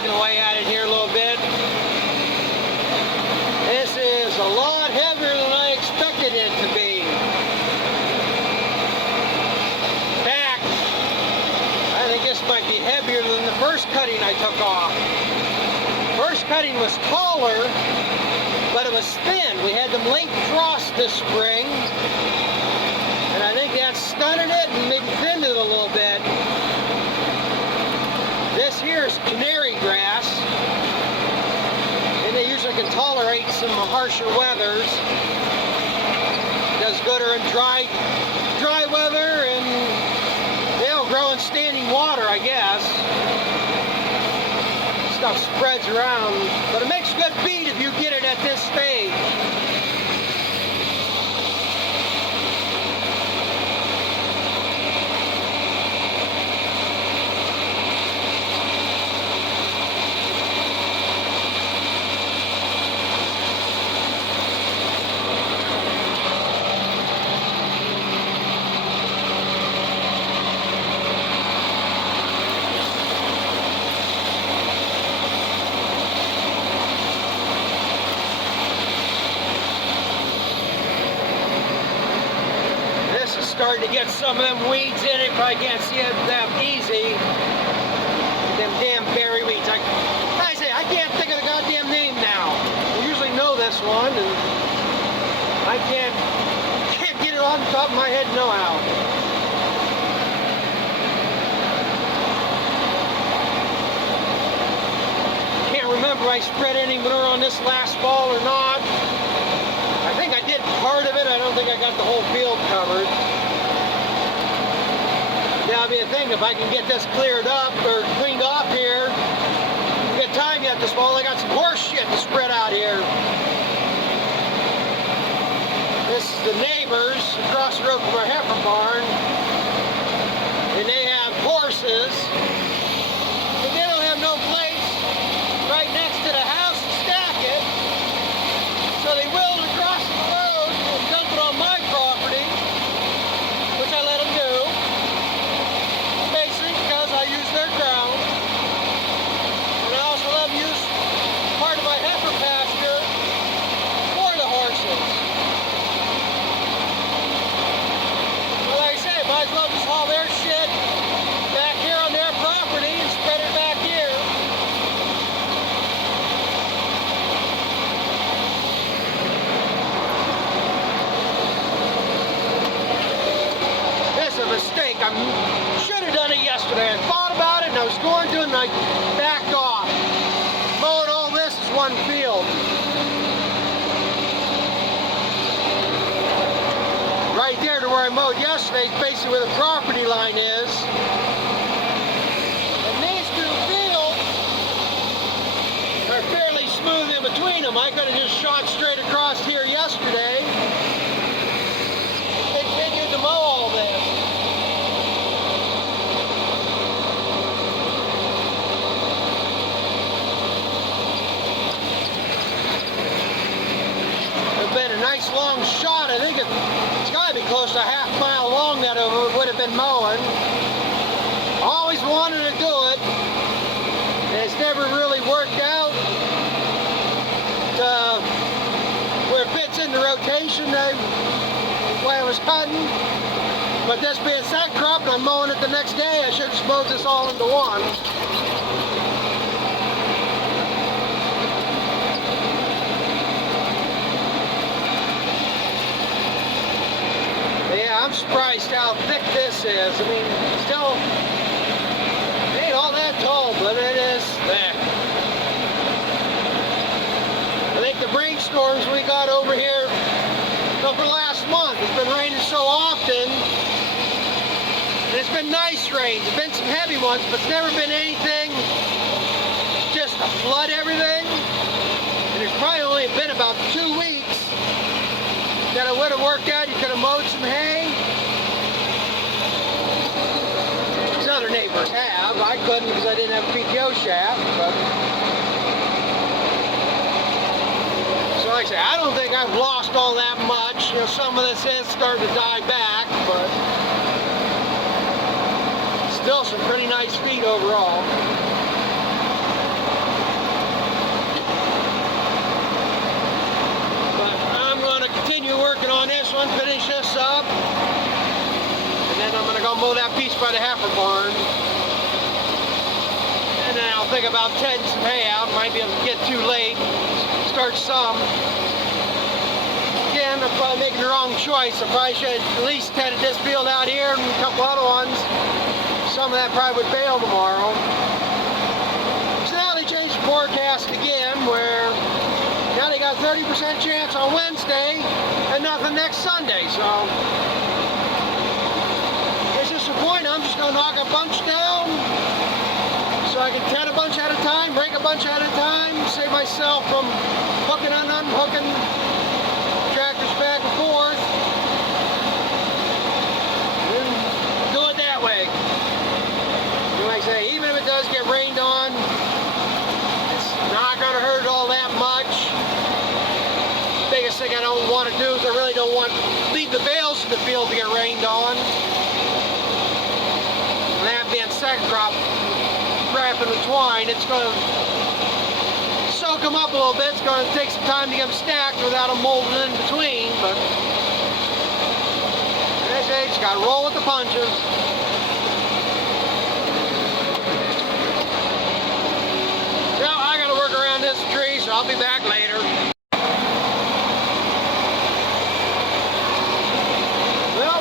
plugging away at it here a little bit. This is a lot heavier than I expected it to be. In fact, I think this might be heavier than the first cutting I took off. First cutting was taller, but it was thin. We had them link frost this spring, and I think that stunted it and maybe thinned it a little bit. This here is canary grass, and they usually can tolerate some harsher weathers. Does gooder in dry weather, and they'll grow in standing water, I guess. Stuff spreads around, but it makes good feed if you get it at this stage. Starting to get some of them weeds in it, but I can't see it that easy. Them damn berry weeds. I can't think of the goddamn name now. I usually know this one, and I can't get it on the top of my head no how. Can't remember if I spread any manure on this last fall or not. I think I did part of it. I don't think I got the whole field covered. That'll be a thing, if I can get this cleared up or cleaned off here. Get time yet this fall. I got some horse shit to spread out here. This is the neighbors across the road from our heifer barn, and they have horses, but they don't have no place right next to the house to stack it, so they wheeled it across the road and dumped it on my property, which I let them do. I use their ground, and I also let them use part of my heifer pasture for the horses. Well, like I say, might as well just haul their shit back here on their property and spread it back here. This is a mistake. I should have done it yesterday. I thought about it and I was going to, and I backed off. Mowing all this is one field. Right there to where I mowed yesterday is basically where the property line is. And these two fields are fairly smooth in between them. I could have just shot straight across here yesterday. Continued to mow all this. Been a nice long shot. I think it's got to be close to a half mile long that it would have been mowing. Always wanted to do it, and it's never really worked out where it fits in the rotation the way I was cutting. But this being sack crop and I'm mowing it the next day, I should have just mowed this all into one. I'm surprised how thick this is. I mean, still, it ain't all that tall, but it is thick. I think the rainstorms we got over here over last month, it's been raining so often, and it's been nice rains. There's been some heavy ones, but it's never been anything just to flood everything. And there's probably only been about 2 weeks that it would have worked out. You could have mowed some hay. These other neighbors have. I couldn't because I didn't have a PTO shaft. But so like I say, I don't think I've lost all that much. You know, some of this is starting to die back, but still some pretty nice feed overall. continue working on this one, finish this up. And then I'm gonna go mow that piece by the heifer barn. And then I'll think about tedding some hay out. Might be able to get too late. Start some. Again, I'm probably making the wrong choice. I probably should have at least tedded this field out here and a couple other ones. Some of that probably would bail tomorrow. So now they changed the forecast again, where now they got 30% chance on Wednesday and nothing next Sunday. So it's just a point. I'm just going to knock a bunch down so I can ted a bunch at a time, break a bunch at a time, save myself from hooking and unhooking tractors back and forth. And do it that way. Like I say, even if it does get rained on, it's not going to hurt all that much. The biggest thing I don't want to do is I really don't want to leave the bales in the field to get rained on. And that being second crop, wrapping the twine, it's going to soak them up a little bit. It's going to take some time to get them stacked without them molding in between, but as I say, just got to roll with the punches. Now I got to work around this tree, so I'll be back later. Well,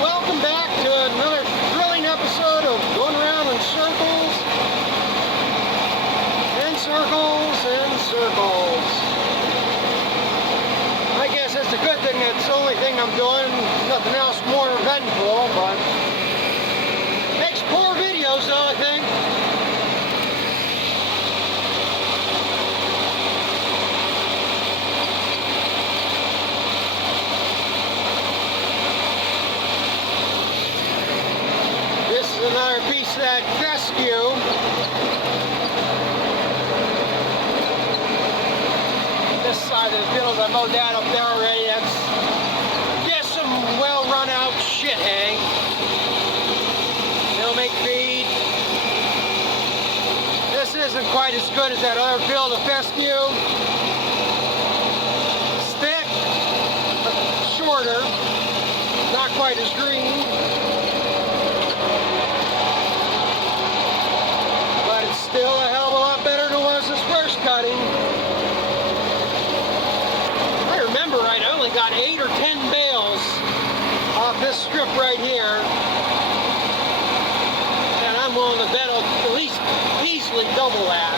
welcome back to another thrilling episode of Going Around in Circles. Circles and circles. I guess it's a good thing that's the only thing I'm doing, nothing else more eventful, but makes poor videos though, I think. This is another piece of that fescue. Side of the field, I mowed that up there already. That's just some well run out shit hay. They'll make feed. This isn't quite as good as that other field of fescue. It's thick, but shorter. Not quite as green. But it's still a hell of a lot better than it was this first cutting. I only got 8 or 10 bales off this strip right here, and I'm willing to bet I'll at least easily double that.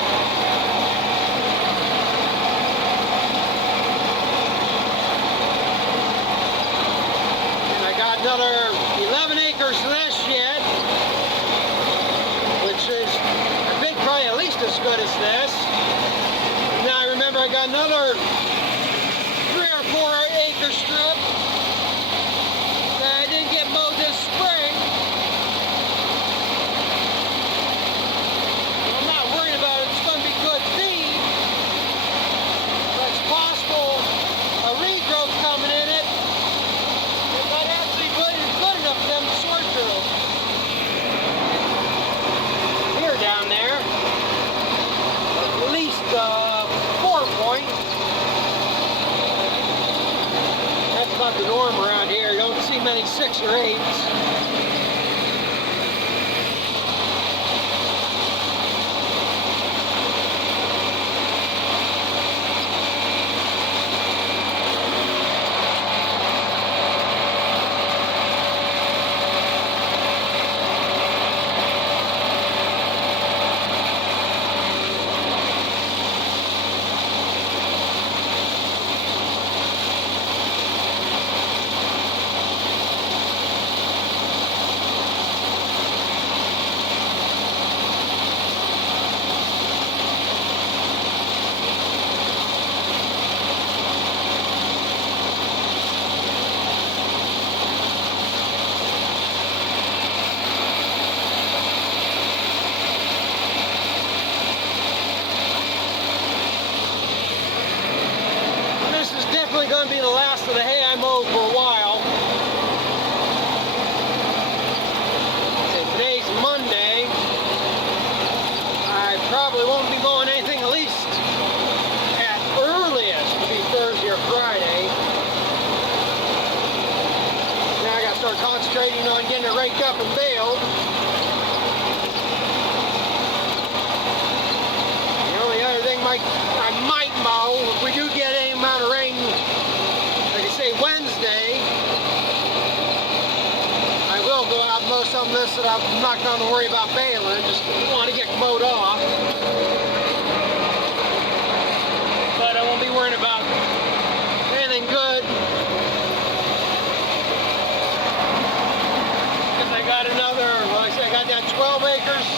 And I got another 11 acres of this yet, which is I think probably at least as good as this. And now I remember I got another 4-acre strip that I didn't get mowed this spring. I'm not worried about it. It's going to be good feed. But it's possible a regrowth coming in it. It might actually be good enough for them to sort through. Here down there, at least 4 points. About the norm around here. You don't see many 6 or 8s. concentrating on getting it raked up and baled. The only other thing I might mow, if we do get any amount of rain, like I say, Wednesday, I will go out and mow some of this that I'm not going to worry about baling. Just want to get mowed off. But I won't be worrying about anything good. Because I got another, well, I got that 12 acres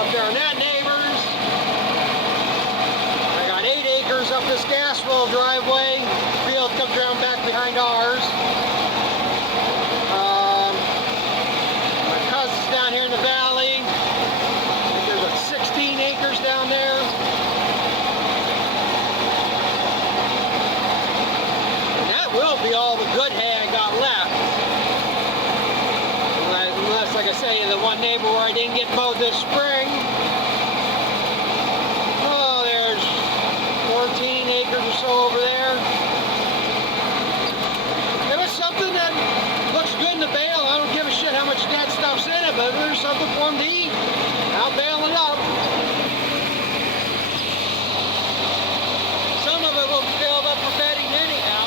up there on that neighbor's. I got 8 acres up this gas well driveway. Field comes around back behind ours. My cousin's down here in the valley. I think there's like 16 acres down there. And that will be all the good hay I got left. Unless, like I say, the one neighbor where I didn't get mowed this spring. Oh, there's 14 acres or so over there. If it's something that looks good in the bale, I don't give a shit how much dead stuff's in it, but if there's something for them to eat, I'll bale it up. Some of it will be baled up for bedding anyhow.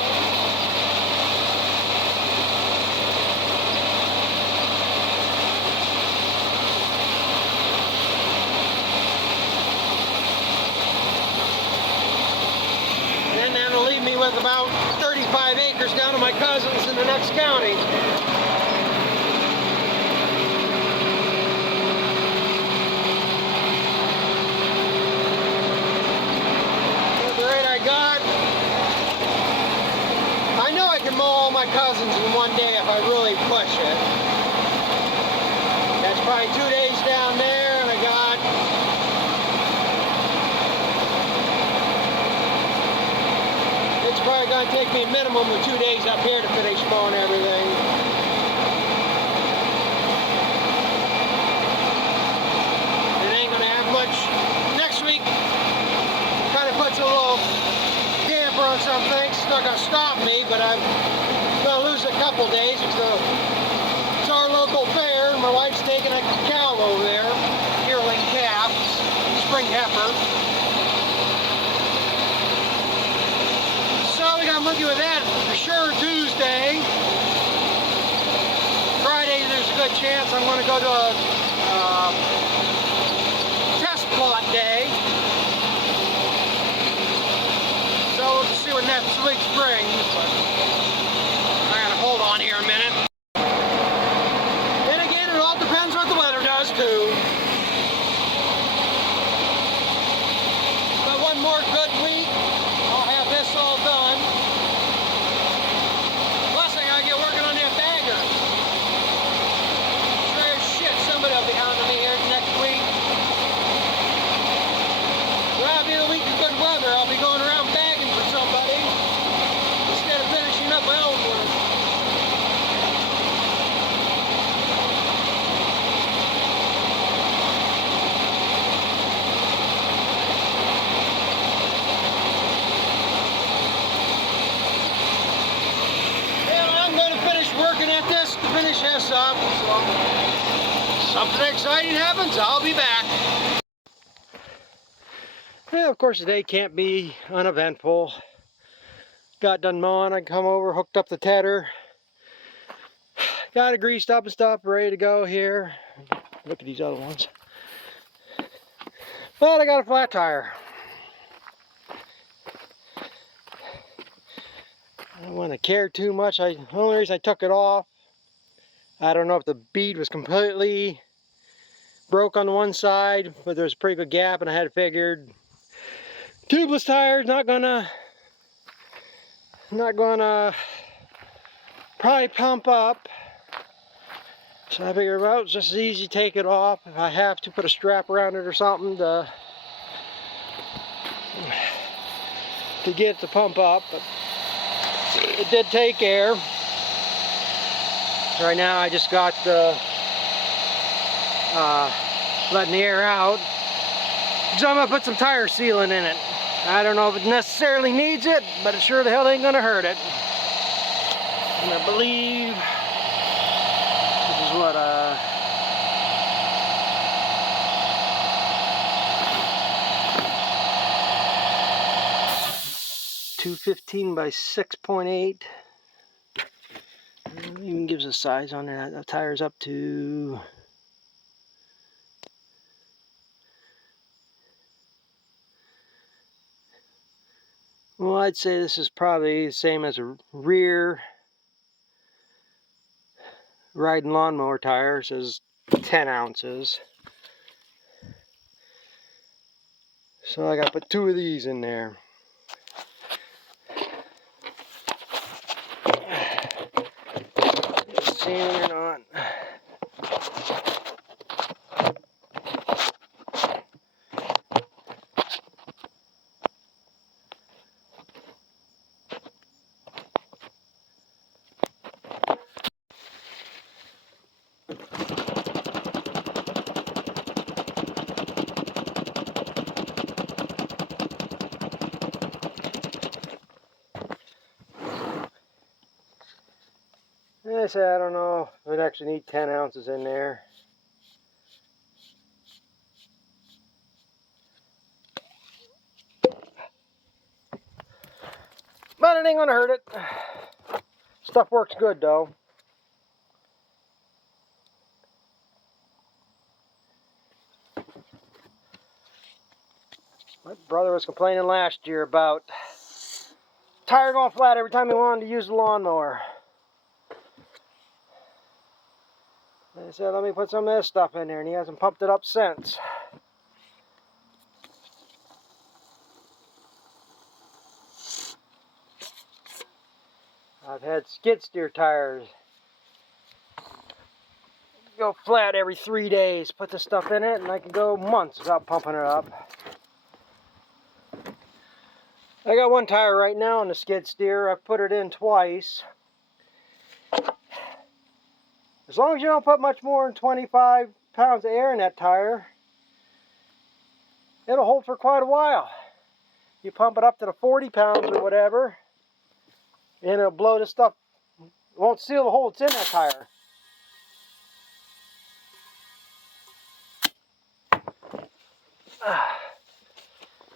And then that'll leave me with about 35 acres down to my cousins in the next county. At the rate I got, I know I can mow all my cousins in one day if I really push it. That's probably 2 days down there, and I got it's probably going to take me a minimum of 2 days up here to finish mowing everything. It ain't going to have much. Next week kind of puts a little damper on some things. It's not going to stop me, but I'm going to lose a couple days. It's our local fair. My wife's taking a cow over there, yearling calf, spring heifer. So we got to monkey with that for sure Tuesday. Friday there's a good chance I'm going to go to a test plot day. So we'll see what next week brings. But I gotta hold on here a minute. Then again, it all depends what the weather does too. But one more good week, I'll have this all done. Plus I gotta get working on that bagger. Sure as shit, somebody will be hounding me here next week. Well, it'll be the week of good weather. I'll be going around bagging for somebody instead of finishing up my own work. At this to finish this up, so something exciting happens, I'll be back. Yeah, of course the day can't be uneventful. Got done mowing, I come over, hooked up the tedder, got it greased up and stuff, ready to go here. Look at these other ones. But I got a flat tire. I don't want to care too much. The only reason I took it off, I don't know if the bead was completely broke on the one side, but there was a pretty good gap, and I had figured tubeless tires not gonna probably pump up. So I figured, well, it's just as easy to take it off. If I have to put a strap around it or something to get it to pump up, but it did take air. Right now I just got the letting the air out, because I'm going to put some tire sealant in it. I don't know if it necessarily needs it, but it sure the hell ain't going to hurt it. And I believe 215 by 6.8. Even gives a size on there. The tire's up to well, I'd say this is probably the same as a rear riding lawnmower tire. It says 10 ounces. So I gotta put 2 of these in there. Seeing it or not. I say I don't know if we'd actually need 10 ounces in there. But it ain't gonna hurt it. Stuff works good though. My brother was complaining last year about tire going flat every time he wanted to use the lawnmower. I said, let me put some of this stuff in there, and he hasn't pumped it up since. I've had skid steer tires go flat every 3 days. Put the stuff in it, and I can go months without pumping it up. I got one tire right now on the skid steer. I've put it in twice. As long as you don't put much more than 25 pounds of air in that tire, it'll hold for quite a while. You pump it up to the 40 pounds or whatever, and it'll blow the stuff. It won't seal the hole that's in that tire.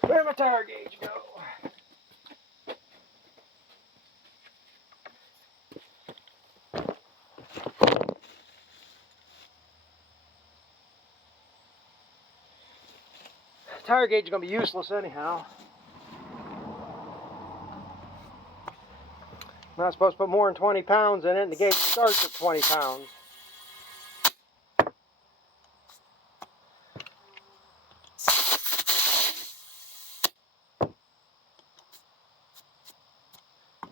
Where'd my tire gauge go? Tire gauge is going to be useless anyhow. I'm not supposed to put more than 20 pounds in it, and the gauge starts at 20 pounds.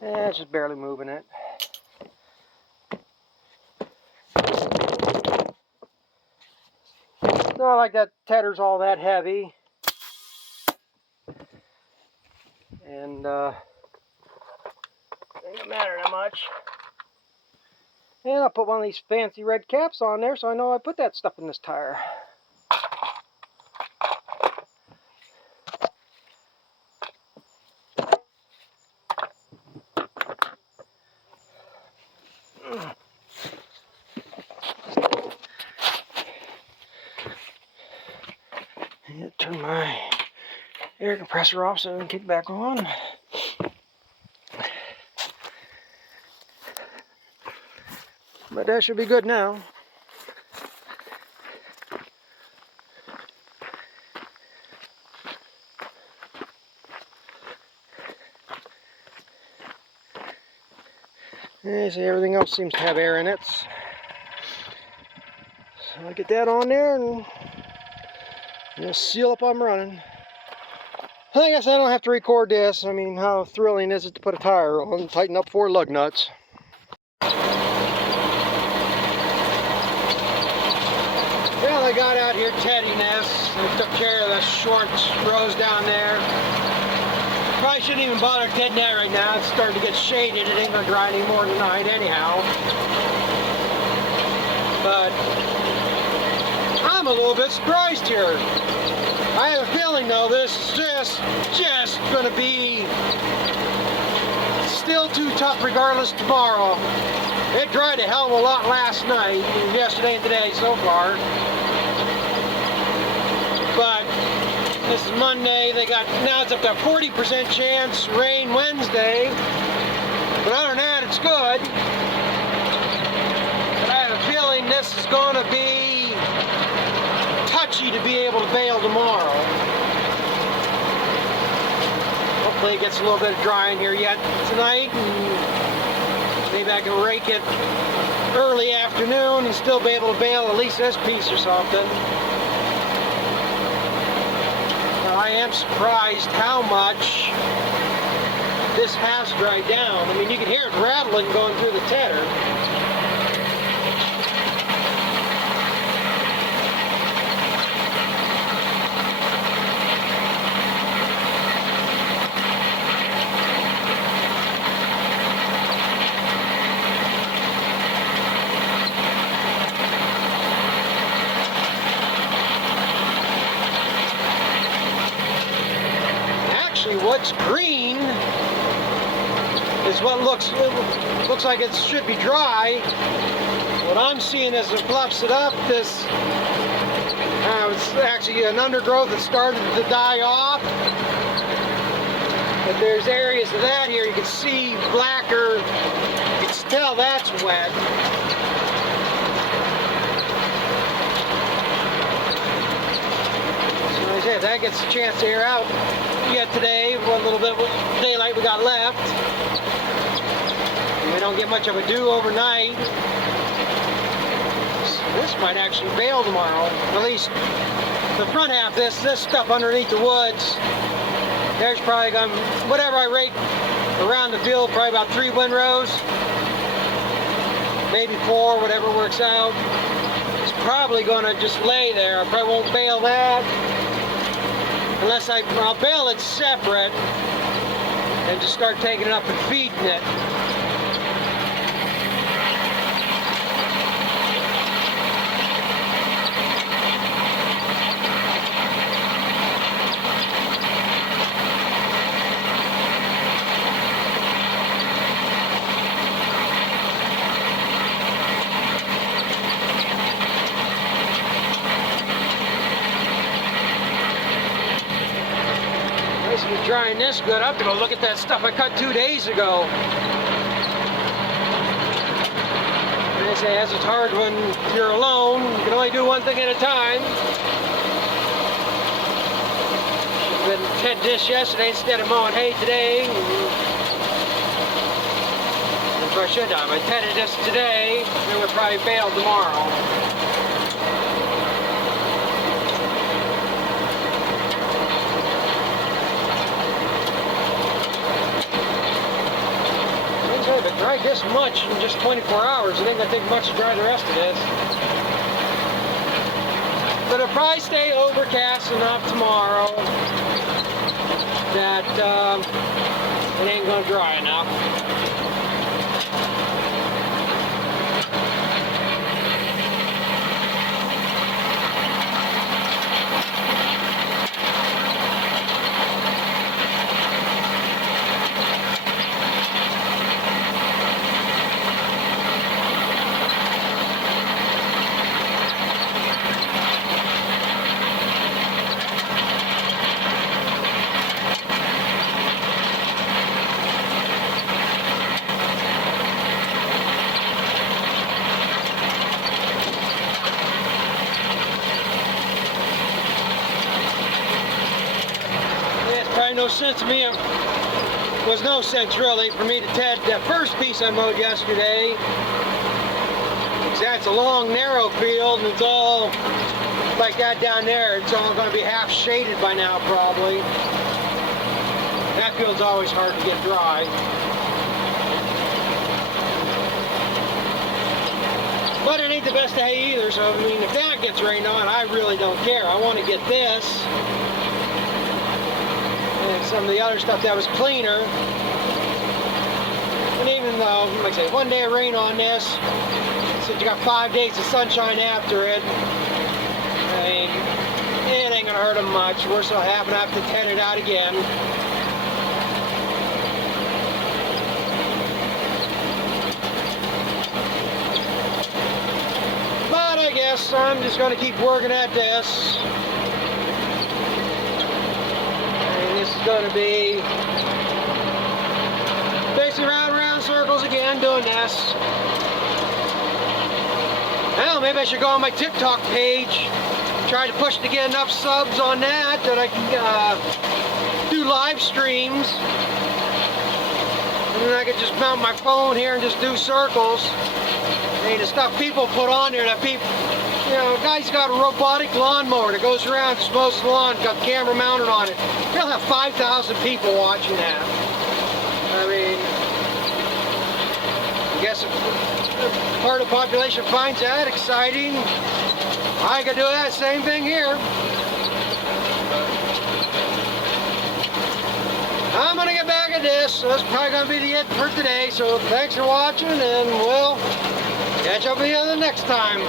Yeah, it's just barely moving it. Not like that tether's all that heavy. And it doesn't matter that much. And I'll put one of these fancy red caps on there so I know I put that stuff in this tire. Turn my air compressor off so it can kick back on. But that should be good now. Yeah, see, everything else seems to have air in it. So I'll get that on there and it'll seal up I'm running. I guess I don't have to record this. I mean, how thrilling is it to put a tire on and tighten up 4 lug nuts? Well, I got out here tedding this. I took care of the short rows down there. Probably shouldn't even bother tedding that right now. It's starting to get shaded. It ain't going to dry any more tonight anyhow. But I'm a little bit surprised here. I have a feeling though this is just going to be still too tough regardless tomorrow. It dried a hell of a lot last night, yesterday and today so far. But This is Monday. Now it's up to a 40% chance rain Wednesday. But other than that, it's good. But I have a feeling this is going to be touchy to be able to bale tomorrow. Hopefully it gets a little bit of drying here yet tonight. And maybe I can rake it early afternoon and still be able to bale at least this piece or something. I am surprised how much this has dried down. I mean, you can hear it rattling going through the tedder. What's green is what looks like it should be dry. What I'm seeing as it fluffs it up, it's actually an undergrowth that started to die off. But there's areas of that here you can see blacker. You can tell that's wet. So as I said, that gets a chance to air out yet today, what little bit of daylight we got left. And we don't get much of a dew overnight. This might actually bale tomorrow. At least the front half, this stuff underneath the woods. There's probably going to, whatever I rake around the field, probably about 3 windrows. Maybe 4, whatever works out. It's probably going to just lay there. I probably won't bale that. Unless I'll bale it separate and just start taking it up and feeding it. Drying this good. I have to go look at that stuff I cut 2 days ago. And they say, as it's hard when you're alone, you can only do one thing at a time. Should have been ted this yesterday instead of mowing hay today. That's what I should have. I tedded this today, then we'll probably bale tomorrow. If it dried this much in just 24 hours, it ain't gonna take much to dry the rest of this. But it'll probably stay overcast enough tomorrow that it ain't gonna dry enough. No sense to me. Was no sense really for me to ted that first piece I mowed yesterday. Because that's a long, narrow field, and it's all like that down there. It's all going to be half shaded by now, probably. That field's always hard to get dry. But it ain't the best of hay either. So I mean, if that gets rained on, I really don't care. I want to get this. And some of the other stuff that was cleaner. And even though, like I say, 1 day of rain on this, since you got 5 days of sunshine after it, I mean, it ain't gonna hurt them much. Worse will happen, I have to ted it out again. But I guess I'm just gonna keep working at this. going to be basically round and round circles again doing this. Well, maybe I should go on my TikTok page, try to push to get enough subs on that I can do live streams. And then I could just mount my phone here and just do circles. I mean, the stuff people put on there that people, you know, a guy's got a robotic lawnmower that goes around, just mows the lawn, got the camera mounted on it. He'll have 5,000 people watching that. I mean, I guess if part of the population finds that exciting, I could do that same thing here. I'm going to get back at this, so that's probably going to be the end for today. So thanks for watching, and we'll catch up with you the next time.